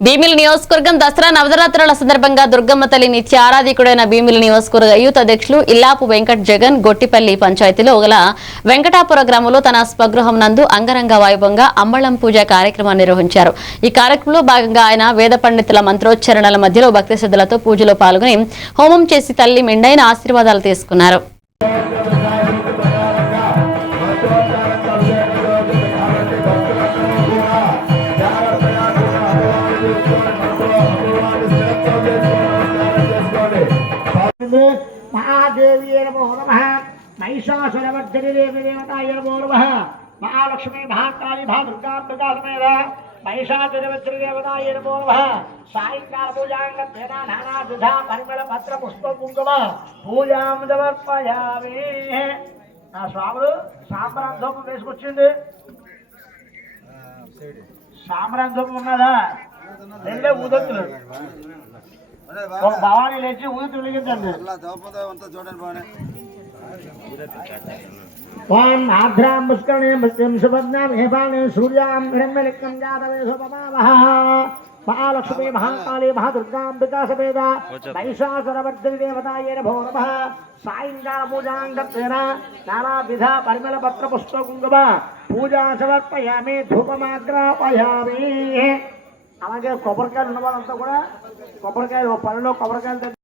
భీమిలి నియోజకవర్గం దసరా నవరాత్రుల సందర్భంగా దుర్గమ్మ తల్లి నిత్య ఆరాధికుడైన భీమిలి నియోజకవర్గ యూత్ అధ్యక్షులు ఇల్లాపు వెంకట్ జగన్ గొట్టిపల్లి పంచాయతీలో గల వెంకటాపుర గ్రామంలో తన స్వగృహం నందు అంగరంగ వైభవంగా అంబళం పూజ కార్యక్రమాన్ని నిర్వహించారు. ఈ కార్యక్రమంలో భాగంగా ఆయన వేద పండితుల మంత్రోచ్చరణల మధ్యలో భక్తి శ్రద్ధలతో పూజలో పాల్గొని హోమం చేసి తల్లి మెండైన ఆశీర్వాదాలు తీసుకున్నారు. महादेवी नमो नमः महिषासुरमर्दिनी देवी देवताय नमो नमः महालक्ष्मी महाकाली महादुर्गा समेत महिषासुरमर्दिनी देवताय नमो नमः सायंकाल पूजांगत्वेन नानाविधा परिमल पत्र पुष्प कुंकुम पूजां समर्पयामि. నా స్వాములు సాంబ్రాన్ ధూపం వేసుకొచ్చింది. సాంబ్రాన్ ధూపం ఉన్నదా? రెండే ఊదొత్తులు ఒక భవానీ లేచి ఊది వెలిగించండి. ఓం ఆధ్రాం పుష్కరణే మత్స్యం సుభద్నాం హేపాణే సూర్యాం హిరణ్యలిక్కం జాతవే శోభమావహ మహాలక్ష్మీ మహాకాళీ మహాదుర్గాంబికా సమేత మహిషాసురవర్ధిని దేవతాయే నమో నమః సాయంకాల పూజాంగత్వేన నానావిధ పరిమళ పత్ర పుష్ప కుంకుమ పూజా సమర్పయామి ధూపమాగ్రాపయామి. అలాగే కొబ్బరికాయలు ఉన్న వాళ్ళంతా కూడా కొబ్బరికాయలు పళ్ళలో కొబ్బరికాయలు